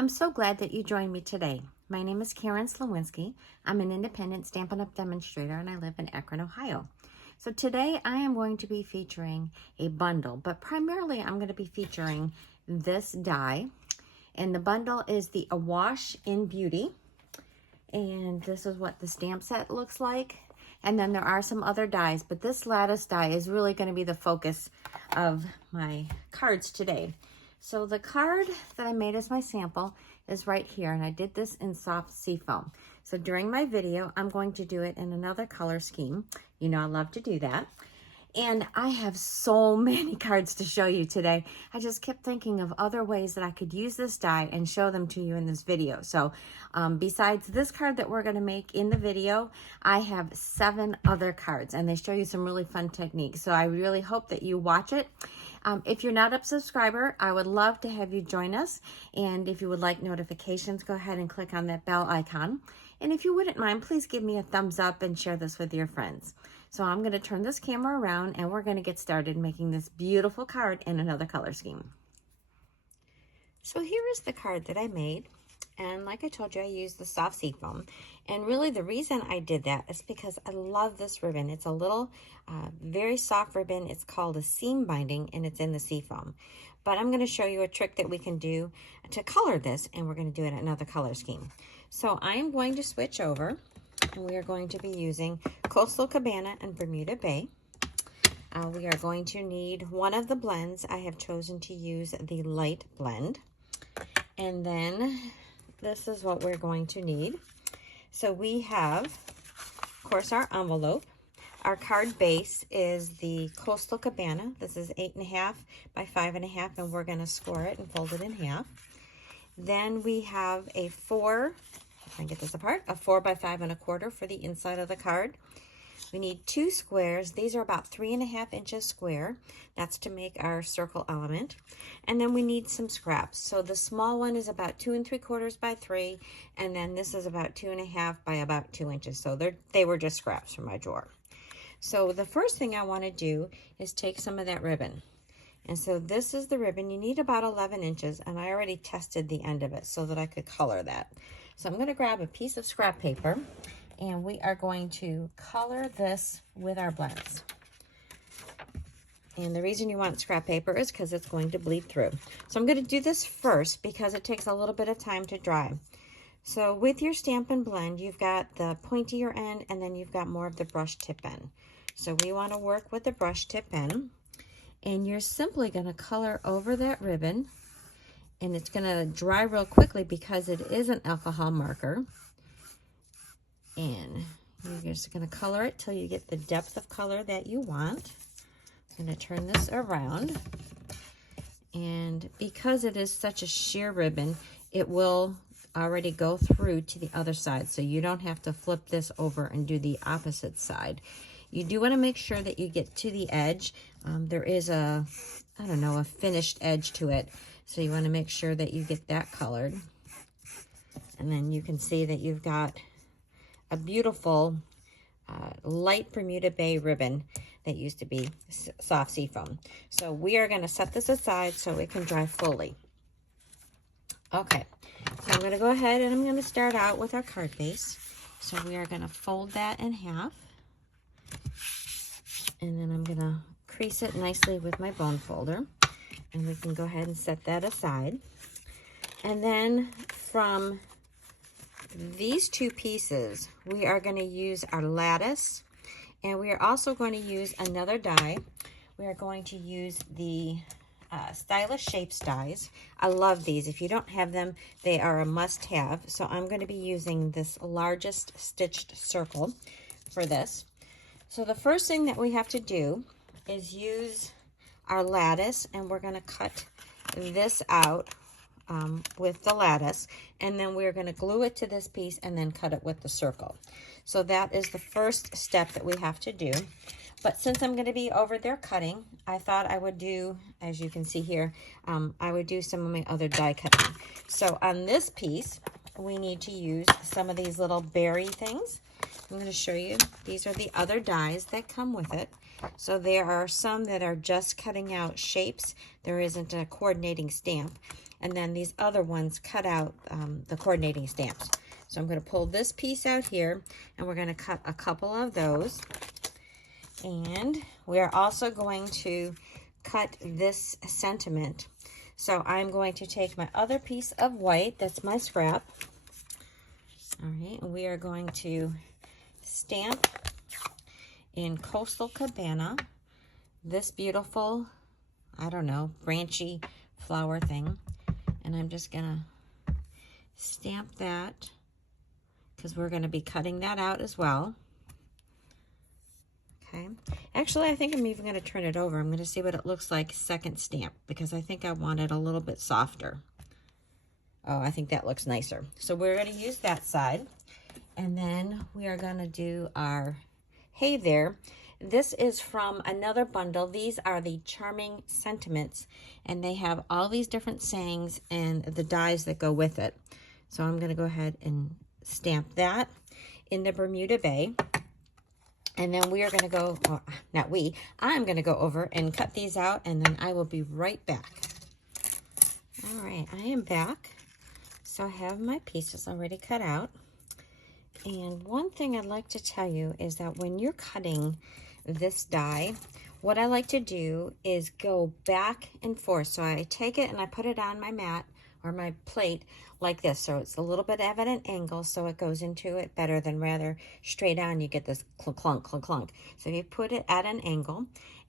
I'm so glad that you joined me today. My name is Karen Slawinski. I'm an independent Stampin' Up! Demonstrator and I live in Akron, Ohio. So today I am going to be featuring a bundle, but primarily I'm going to be featuring this die. And the bundle is the Awash in Beauty. And this is what the stamp set looks like. And then there are some other dies, but this lattice die is really going to be the focus of my cards today. So the card that I made as my sample is right here, and I did this in soft seafoam. So during my video, I'm going to do it in another color scheme. You know I love to do that. And I have so many cards to show you today. I just kept thinking of other ways that I could use this die and show them to you in this video. So besides this card that we're going to make in the video, I have 7 other cards, and they show you some really fun techniques. So I really hope that you watch it. If you're not a subscriber, I would love to have you join us. And if you would like notifications, go ahead and click on that bell icon. And if you wouldn't mind, please give me a thumbs up and share this with your friends. So I'm going to turn this camera around and we're going to get started making this beautiful card in another color scheme. So here is the card that I made. And like I told you, I used the soft seafoam. And really the reason I did that is because I love this ribbon. It's a little, very soft ribbon. It's called a seam binding and it's in the seafoam. But I'm going to show you a trick that we can do to color this, and we're going to do it in another color scheme. So I'm going to switch over, and we are going to be using Coastal Cabana and Bermuda Bay. We are going to need one of the blends. I have chosen to use the light blend. And then this is what we're going to need. So we have, of course, our envelope. Our card base is the Coastal Cabana. This is 8.5 by 5.5, and we're going to score it and fold it in half. Then we have a 4, if I can get this apart, a 4 by 5.25 for the inside of the card. We need 2 squares. These are about 3.5 inches square. That's to make our circle element. And then we need some scraps. So the small one is about 2 3/4 by 3, and then this is about 2.5 by about 2 inches. So they were just scraps from my drawer. So the first thing I want to do is take some of that ribbon. And so this is the ribbon. You need about 11 inches, and I already tested the end of it so that I could color that. So I'm going to grab a piece of scrap paper, and we are going to color this with our blends. And the reason you want scrap paper is because it's going to bleed through. So I'm going to do this first because it takes a little bit of time to dry. So with your Stampin' Blend, you've got the pointier end, and then you've got more of the brush tip end. So we want to work with the brush tip end, and you're simply going to color over that ribbon, and it's going to dry real quickly because it is an alcohol marker. And you're just going to color it till you get the depth of color that you want. I'm going to turn this around, and because it is such a sheer ribbon, it will already go through to the other side, so you don't have to flip this over and do the opposite side. You do want to make sure that you get to the edge. There is a, I don't know, a finished edge to it, so you want to make sure that you get that colored. And then you can see that you've got a beautiful light Bermuda Bay ribbon that used to be soft seafoam. So we are going to set this aside so it can dry fully. Okay, so I'm going to go ahead and I'm going to start out with our card base. So we are going to fold that in half. And then I'm going to crease it nicely with my bone folder. And we can go ahead and set that aside. And then from these 2 pieces, we are going to use our lattice. And we are also going to use another die. We are going to use the Stylish Shapes dies. I love these. If you don't have them, they are a must-have. So I'm going to be using this largest stitched circle for this. So the first thing that we have to do is use our lattice, and we're going to cut this out with the lattice, and then we're going to glue it to this piece and then cut it with the circle. So that is the first step that we have to do. But since I'm going to be over there cutting, I thought I would do, as you can see here, I would do some of my other die cutting. So on this piece, we need to use some of these little berry things. I'm going to show you. These are the other dies that come with it. So there are some that are just cutting out shapes. There isn't a coordinating stamp. and then these other ones cut out the coordinating stamps. So I'm going to pull this piece out here, and we're going to cut a couple of those. And we are also going to cut this sentiment. So I'm going to take my other piece of white, that's my scrap. All right, and we are going to stamp in Coastal Cabana this beautiful, I don't know, branchy flower thing. And I'm just gonna stamp that because we're gonna be cutting that out as well. Okay, actually I think I'm even gonna turn it over. I'm gonna see what it looks like second stamp because I think I want it a little bit softer. Oh, I think that looks nicer. So we're gonna use that side, and then we are gonna do our hey there. This is from another bundle. These are the Charming Sentiments, and they have all these different sayings and the dies that go with it. So I'm going to go ahead and stamp that in the Bermuda Bay. And then we are going to go, well, not we, I'm going to go over and cut these out, and then I will be right back. All right, I am back. So I have my pieces already cut out. And one thing I'd like to tell you is that when you're cutting this die, what I like to do is go back and forth. So I take it and I put it on my mat or my plate like this. So it's a little bit of at an angle so it goes into it better than rather straight on. You get this clunk, clunk, clunk, clunk. So you put it at an angle,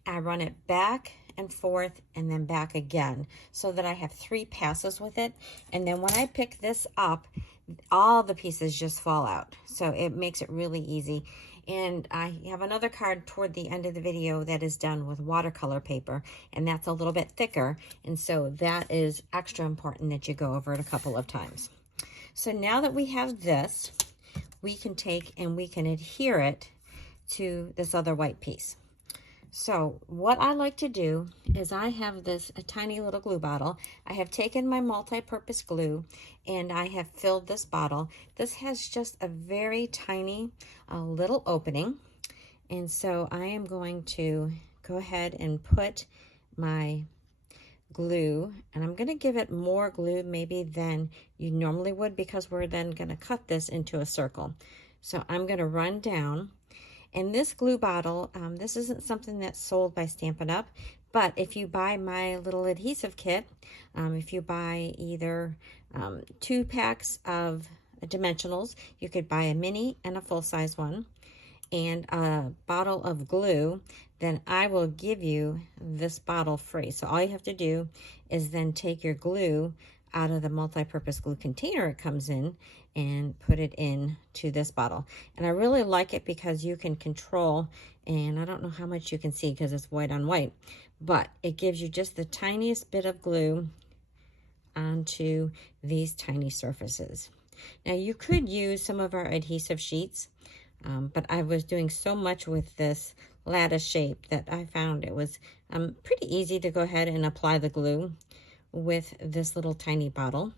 I run it back and forth and then back again so that I have 3 passes with it. And then when I pick this up, all the pieces just fall out. So it makes it really easy. And I have another card toward the end of the video that is done with watercolor paper, and that's a little bit thicker. And so that is extra important that you go over it a couple of times. So now that we have this, we can take and we can adhere it to this other white piece. So what I like to do is I have a tiny little glue bottle. I have taken my multi-purpose glue and I have filled this bottle. This has just a very tiny little opening. And so I am going to go ahead and put my glue, and I'm going to give it more glue maybe than you normally would because we're then going to cut this into a circle. So I'm going to run down. And this glue bottle, this isn't something that's sold by Stampin' Up, but if you buy my little adhesive kit, if you buy either 2 packs of dimensionals, you could buy a mini and a full-size one, and a bottle of glue, then I will give you this bottle free. So all you have to do is then take your glue out of the multi-purpose glue container it comes in and put it in to this bottle. And I really like it because you can control, and I don't know how much you can see because it's white on white, but it gives you just the tiniest bit of glue onto these tiny surfaces. Now you could use some of our adhesive sheets, but I was doing so much with this lattice shape that I found it was pretty easy to go ahead and apply the glue with this little tiny bottle.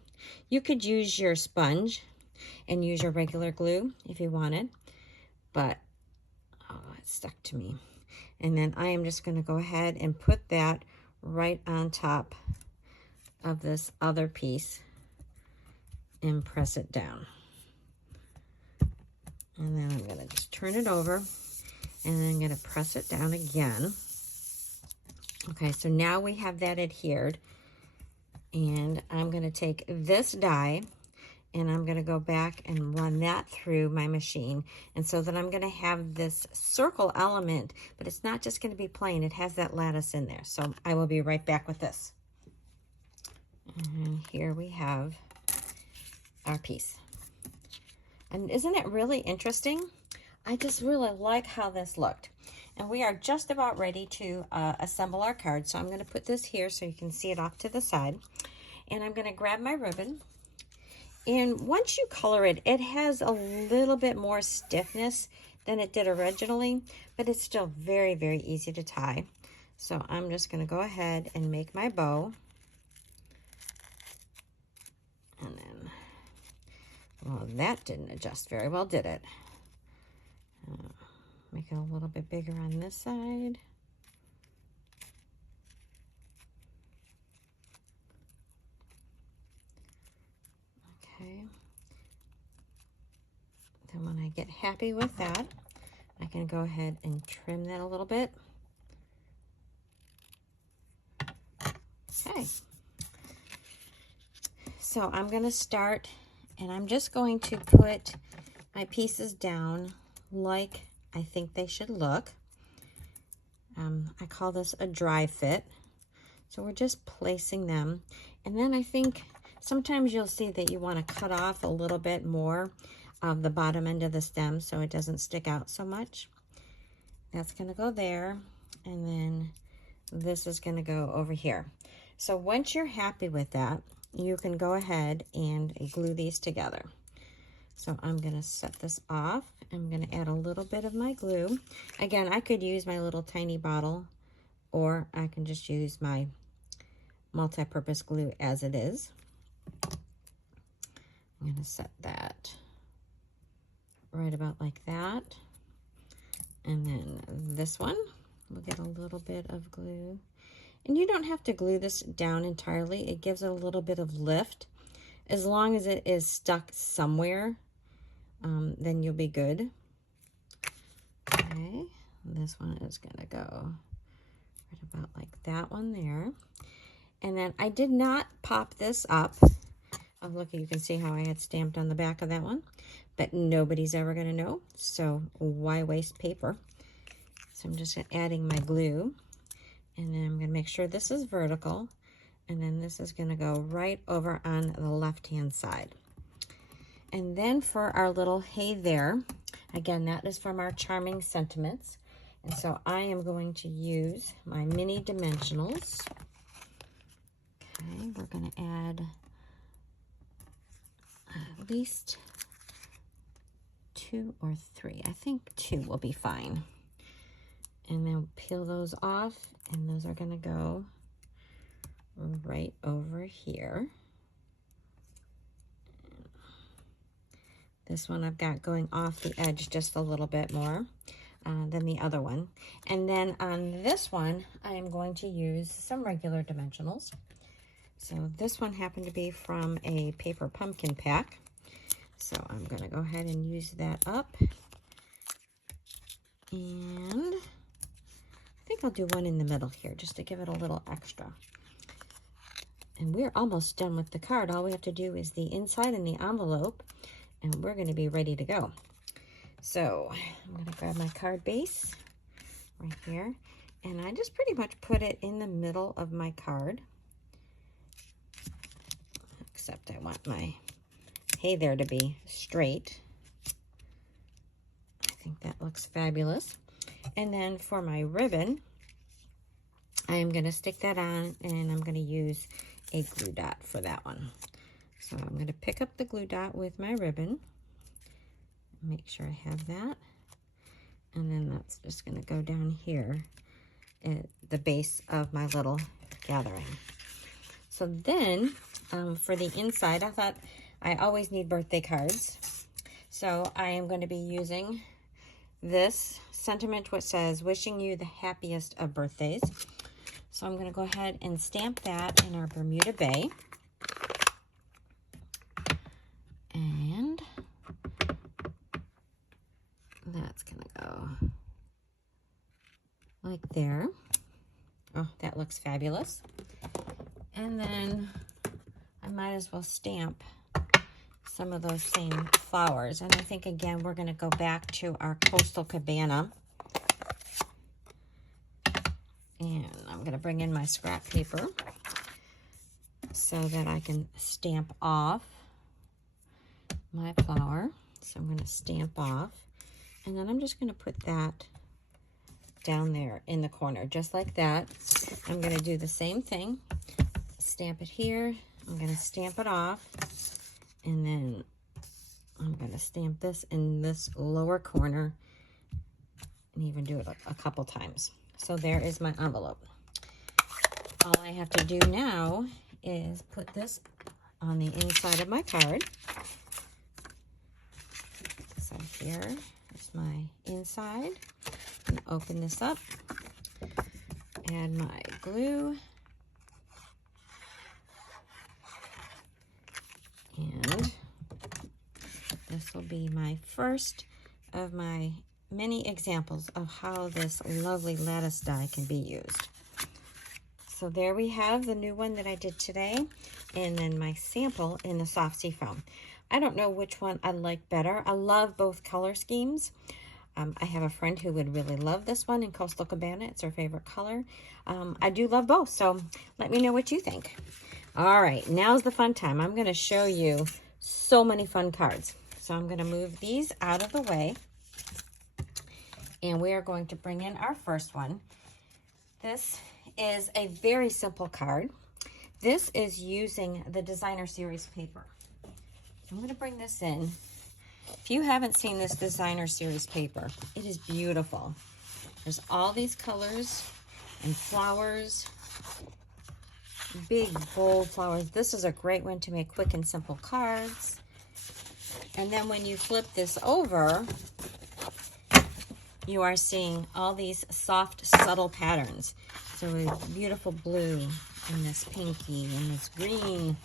You could use your sponge and use your regular glue if you wanted, but oh, it stuck to me. And then I am just going to go ahead and put that right on top of this other piece and press it down. And then I'm going to just turn it over, and then I'm going to press it down again. Okay, so now we have that adhered. And I'm going to take this die and I'm going to go back and run that through my machine. And so that I'm going to have this circle element, but it's not just going to be plain. It has that lattice in there. So I will be right back with this. And here we have our piece. And isn't it really interesting? I just really like how this looked. And we are just about ready to assemble our card. So I'm going to put this here so you can see it off to the side. And I'm going to grab my ribbon. And once you color it, it has a little bit more stiffness than it did originally, but it's still very, very easy to tie. So I'm just going to go ahead and make my bow. And then, well, that didn't adjust very well, did it? Make it a little bit bigger on this side. Okay. Then when I get happy with that, I can go ahead and trim that a little bit. Okay. So I'm going to start, and I'm just going to put my pieces down like I think they should look. I call this a dry fit. So we're just placing them. And then I think sometimes you'll see that you want to cut off a little bit more of the bottom end of the stem so it doesn't stick out so much. That's going to go there. And then this is going to go over here. So once you're happy with that, you can go ahead and glue these together. So I'm going to set this off. I'm going to add a little bit of my glue. Again, I could use my little tiny bottle, or I can just use my multi-purpose glue as it is. I'm going to set that right about like that. And then this one, we'll get a little bit of glue. And you don't have to glue this down entirely. It gives it a little bit of lift. As long as it is stuck somewhere, then you'll be good. Okay, this one is gonna go right about like that one there. And then I did not pop this up. Oh, look, you can see how I had stamped on the back of that one, but nobody's ever gonna know, so why waste paper? So I'm just adding my glue, and then I'm gonna make sure this is vertical, and then this is gonna go right over on the left-hand side. And then for our little hey there, again, that is from our Charming Sentiments. And so I am going to use my mini dimensionals. Okay, we're going to add at least 2 or 3. I think 2 will be fine. And then peel those off, and those are going to go right over here. This one I've got going off the edge just a little bit more than the other one. And then on this one, I am going to use some regular dimensionals. So this one happened to be from a paper pumpkin pack. So I'm going to go ahead and use that up. And I think I'll do one in the middle here just to give it a little extra. And we're almost done with the card. All we have to do is the inside and the envelope, and we're going to be ready to go. So I'm going to grab my card base right here, and I just pretty much put it in the middle of my card, except I want my hey there to be straight. I think that looks fabulous. And then for my ribbon, I'm going to stick that on, and I'm going to use a glue dot for that one. So I'm going to pick up the glue dot with my ribbon, make sure I have that, and then that's just going to go down here at the base of my little gathering. So then for the inside, I thought I always need birthday cards, so I am going to be using this sentiment which says wishing you the happiest of birthdays. So I'm going to go ahead and stamp that in our Bermuda Bay. And that's going to go like there. Oh, that looks fabulous. And then I might as well stamp some of those same flowers. And I think, again, we're going to go back to our Coastal Cabana. And I'm going to bring in my scrap paper so that I can stamp off my flower. So I'm going to stamp off, and then I'm just going to put that down there in the corner, just like that. I'm going to do the same thing. Stamp it here. I'm going to stamp it off, and then I'm going to stamp this in this lower corner, and even do it a couple times. So there is my envelope. All I have to do now is put this on the inside of my card. So here is my inside. I'm going to open this up, add my glue, and this will be my first of my many examples of how this lovely lattice die can be used. So there we have the new one that I did today, and then my sample in the soft sea foam. I don't know which one I like better. I love both color schemes. I have a friend who would really love this one in Coastal Cabana. It's her favorite color. I do love both, so let me know what you think. All right, now's the fun time. I'm going to show you so many fun cards. So I'm going to move these out of the way, and we are going to bring in our first one. This is a very simple card. This is using the Designer Series paper. I'm going to bring this in. If you haven't seen this Designer Series paper, it is beautiful. There's all these colors and flowers, big, bold flowers. This is a great one to make quick and simple cards. And then when you flip this over, you are seeing all these soft, subtle patterns. So a beautiful blue, and this pinky, and this green,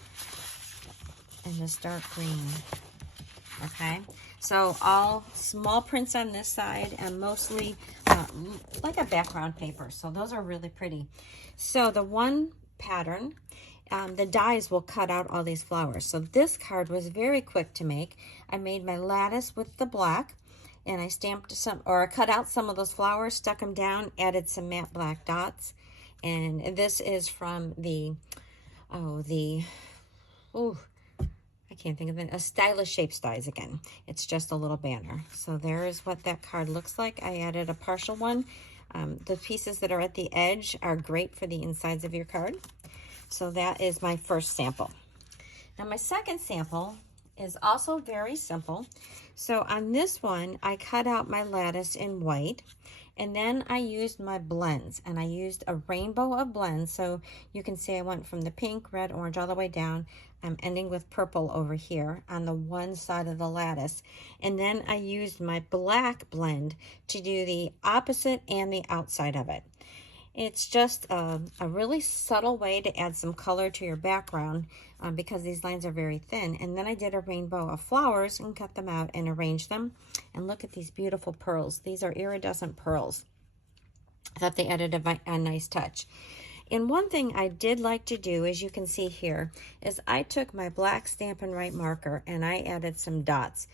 and this dark green. Okay, so all small prints on this side, and mostly like a background paper. So those are really pretty. So the one pattern, the dies will cut out all these flowers. So this card was very quick to make. I made my lattice with the black, and I stamped some, or I cut out some of those flowers, stuck them down, added some matte black dots. And this is from the, I can't think of it, a Stylish Shapes dies again. It's just a little banner. So there is what that card looks like. I added a partial one. The pieces that are at the edge are great for the insides of your card. So that is my first sample. Now my second sample is also very simple. So on this one, I cut out my lattice in white, and then I used my blends, and I used a rainbow of blends. So you can see I went from the pink, red, orange, all the way down. I'm ending with purple over here on the one side of the lattice. And then I used my black blend to do the opposite and the outside of it. It's just a really subtle way to add some color to your background because these lines are very thin. And then I did a rainbow of flowers and cut them out and arranged them. And look at these beautiful pearls. These are iridescent pearls. I thought they added a nice touch. And one thing I did like to do, as you can see here, is I took my black Stampin' Up marker and I added some dots.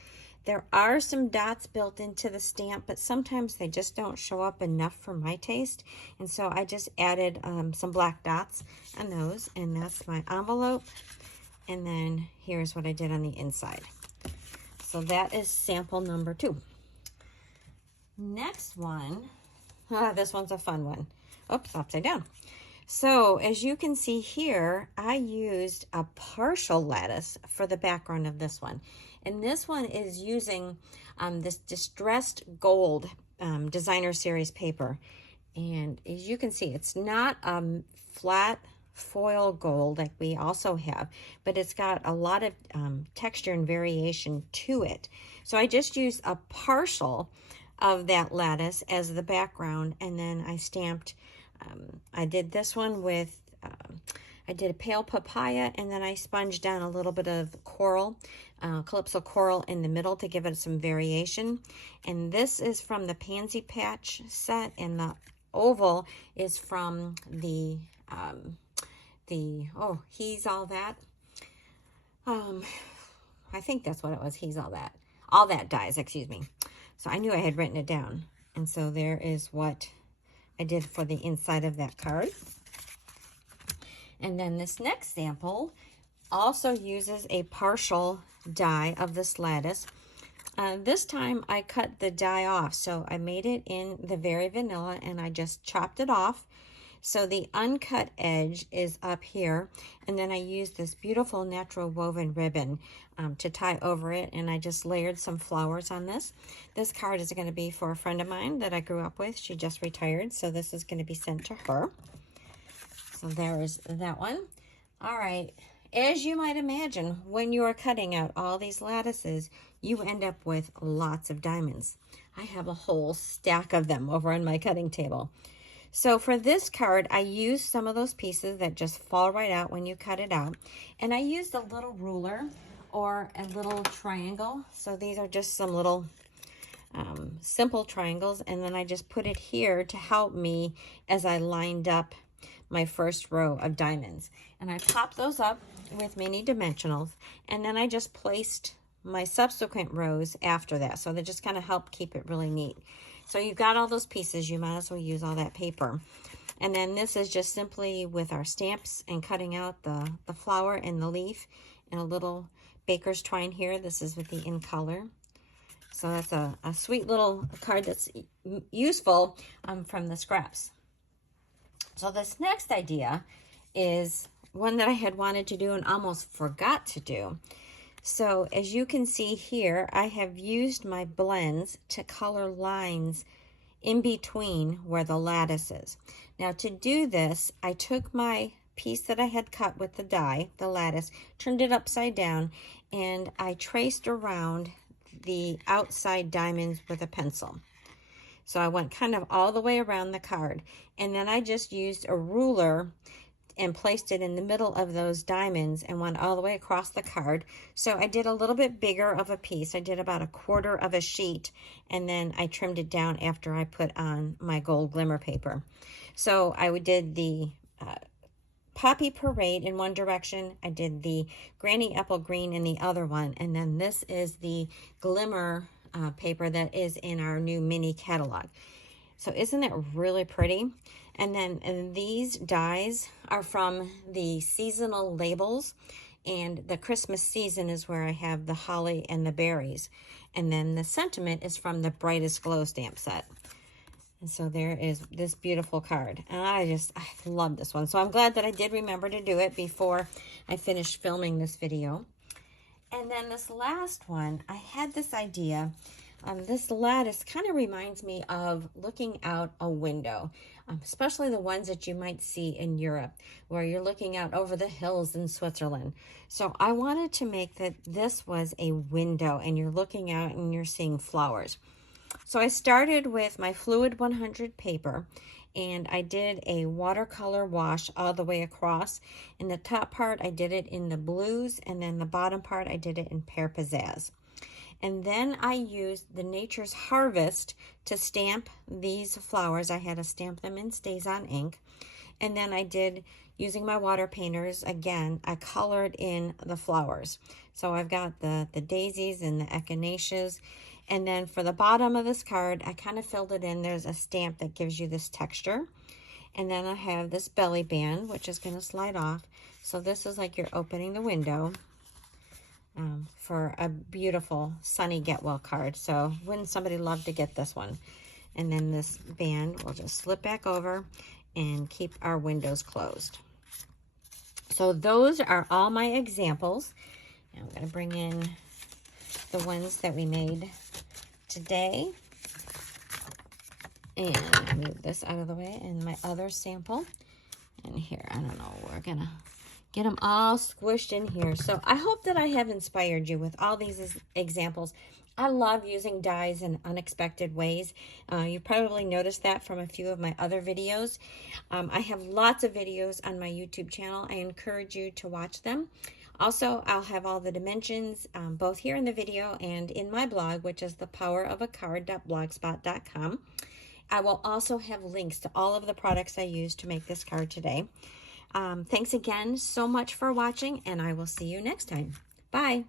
There are some dots built into the stamp, but sometimes they just don't show up enough for my taste. And so I just added some black dots on those, and that's my envelope. And then here's what I did on the inside. So that is sample number 2. Next one, this one's a fun one. Oops, upside down. So as you can see here, I used a partial lattice for the background of this one. And this one is using this distressed gold Designer Series paper. And as you can see, it's not flat foil gold like we also have, but it's got a lot of texture and variation to it. So I just used a partial of that lattice as the background, and then I stamped, I did this one with, I did a pale papaya, and then I sponged down a little bit of coral, Calypso coral in the middle to give it some variation. And this is from the Pansy Patch set, and the oval is from the He's All That. I think that's what it was, He's All That. All That dies, excuse me. So I knew I had written it down. And so there is what I did for the inside of that card. And then this next sample also uses a partial die of this lattice. This time I cut the die off. So I made it in the Very Vanilla and I just chopped it off. So the uncut edge is up here. And then I used this beautiful natural woven ribbon to tie over it. And I just layered some flowers on this. This card is going to be for a friend of mine that I grew up with. She just retired. So this is going to be sent to her. So there is that one. All right. As you might imagine, when you are cutting out all these lattices, you end up with lots of diamonds. I have a whole stack of them over on my cutting table. So for this card, I used some of those pieces that just fall right out when you cut it out. And I used a little ruler or a little triangle. So these are just some little simple triangles, and then I just put it here to help me as I lined up my first row of diamonds. And I popped those up with mini dimensionals, and then I just placed my subsequent rows after that. So they just kind of help keep it really neat. So you've got all those pieces, you might as well use all that paper. And then this is just simply with our stamps and cutting out the flower and the leaf and a little baker's twine here. This is with the in color. So that's a sweet little card that's useful from the scraps. So this next idea is one that I had wanted to do and almost forgot to do. So as you can see here, I have used my blends to color lines in between where the lattice is. Now to do this, I took my piece that I had cut with the die, the lattice, turned it upside down, and I traced around the outside diamonds with a pencil. So I went kind of all the way around the card, and then I just used a ruler and placed it in the middle of those diamonds and went all the way across the card. So I did a little bit bigger of a piece. I did about 1/4 of a sheet, and then I trimmed it down after I put on my gold glimmer paper. So I did the Poppy Parade in one direction, I did the Granny Apple Green in the other one, and then this is the glimmer paper that is in our new mini catalog. So isn't it really pretty? And then these dies are from the seasonal labels, and the Christmas season is where I have the holly and the berries. And then the sentiment is from the Brightest Glow stamp set. And so there is this beautiful card. And I love this one. So I'm glad that I did remember to do it before I finished filming this video. And then this last one, I had this idea. This lattice kind of reminds me of looking out a window, especially the ones that you might see in Europe, where you're looking out over the hills in Switzerland. So I wanted to make that this was a window, and you're looking out and you're seeing flowers. So I started with my Fluid 100 paper, and I did a watercolor wash all the way across. In the top part, I did it in the blues, and then the bottom part, I did it in Pear Pizzazz. And then I used the Nature's Harvest to stamp these flowers. I had to stamp them in StazOn ink. And then I did, using my water painters, again, I colored in the flowers. So I've got the daisies and the echinaceas. And then for the bottom of this card, I kind of filled it in. There's a stamp that gives you this texture. And then I have this belly band, which is going to slide off. So this is like you're opening the window for a beautiful sunny get well card. So wouldn't somebody love to get this one? And then this band will just slip back over and keep our windows closed. So those are all my examples. Now I'm going to bring in the ones that we made today, and move this out of the way, and my other sample. And here, I don't know, we're gonna get them all squished in here. So I hope that I have inspired you with all these examples. I love using dies in unexpected ways. You probably noticed that from a few of my other videos. I have lots of videos on my YouTube channel. I encourage you to watch them. Also, I'll have all the dimensions both here in the video and in my blog, which is thepowerofacard.blogspot.com. I will also have links to all of the products I used to make this card today. Thanks again so much for watching, and I will see you next time. Bye.